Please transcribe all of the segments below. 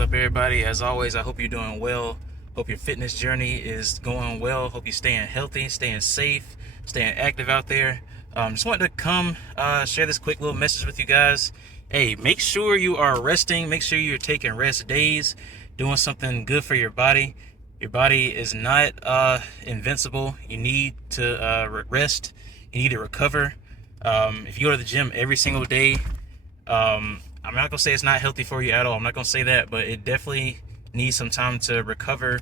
What's up, everybody? As always, I hope you're doing well. Hope your fitness journey is going well. Hope you're staying healthy, staying safe, staying active out there. Just wanted to come share this quick little message with you guys. Hey, make sure you are resting. Make sure you're taking rest days, doing something good for your body. Your body is not invincible. You need to rest. You need to recover. If you go to the gym every single day, I'm not gonna say it's not healthy for you at all. I'm not gonna say that, but it definitely needs some time to recover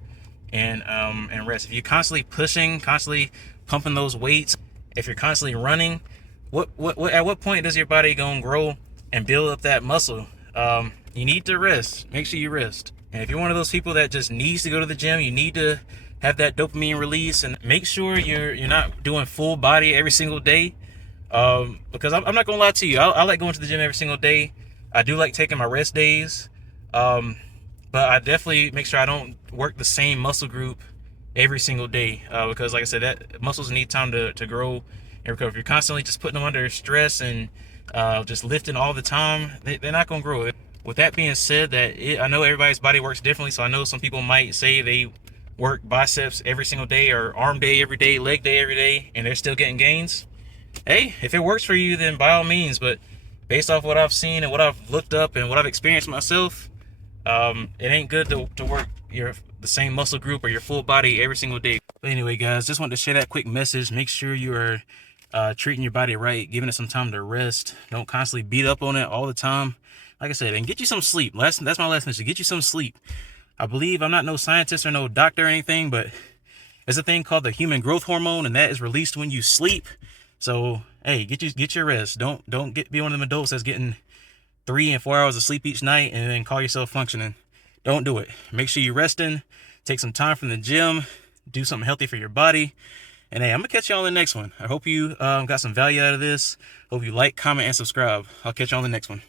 and rest. If you're constantly pushing, constantly pumping those weights, if you're constantly running, what at what point does your body gonna grow and build up that muscle? You need to rest. Make sure you rest. And if you're one of those people that just needs to go to the gym, you need to have that dopamine release, and make sure you're not doing full body every single day. Because I'm not gonna lie to you, I like going to the gym every single day. I do like taking my rest days, but I definitely make sure I don't work the same muscle group every single day, because like I said, that muscles need time to grow and recover. If you're constantly just putting them under stress and just lifting all the time, they're not gonna grow. With that being said, I know everybody's body works differently, so I know some people might say they work biceps every single day, or arm day every day, leg day every day, and they're still getting gains. Hey, if it works for you, then by all means. But based off what I've seen and what I've looked up and what I've experienced myself, it ain't good to work the same muscle group or your full body every single day. But anyway, guys, just wanted to share that quick message. Make sure you are treating your body right, giving it some time to rest. Don't constantly beat up on it all the time. Like I said, and get you some sleep. That's my last message. Get you some sleep. I believe, I'm not no scientist or no doctor or anything, but there's a thing called the human growth hormone, and that is released when you sleep. So hey, get your rest. Don't be one of them adults that's getting 3 and 4 hours of sleep each night and then call yourself functioning. Don't do it. Make sure you're resting. Take some time from the gym. Do something healthy for your body. And hey, I'm gonna catch you on the next one. I hope you got some value out of this. Hope you like, comment, and subscribe. I'll catch you on the next one.